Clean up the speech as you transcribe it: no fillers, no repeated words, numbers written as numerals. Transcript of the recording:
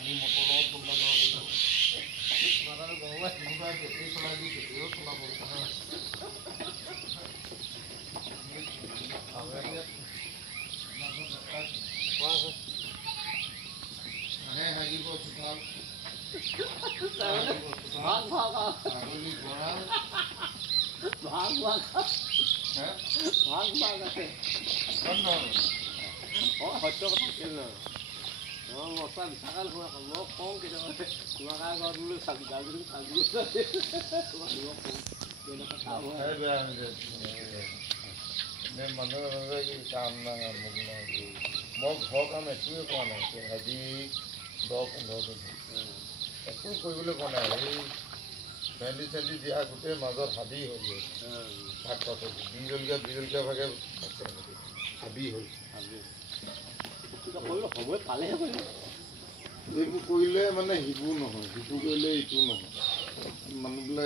পানী মটৰৰ তোলা গৰমে কোনোবাই বেটেৰী চলাই দি বেটেৰীও চলাব হাগিব চোতাল ভাগ ভাগ ছাগলী গঁৰাল ভাগ ভাগ ভাগ ভাগ আছে সত্য কথা কেলে মছা বিশাকাল হোৱা মই কওঁ কেতিয়াবা তোমাক ঘৰত বোলো চাবি গাজৰি চাবি মানুহে কাম নাই মোক নাই মই ঘৰ কাম একোৱে পোৱা নাই আজি 10-15 দিন একো কৰিবলৈ পোৱা নাই এই ভেন্দি চেন্দি দিয়া গোটেই মাজত হাবি হৈ গ'ল শাক পাচলি বিজলকীয়া ভাগে হাবি হ'ল সময় পালেহে কৰিব এইবোৰ কৰিলে মানে সিবোৰ নহয় সিটো কৰিলে ইটো নহয় মানুহবিলাক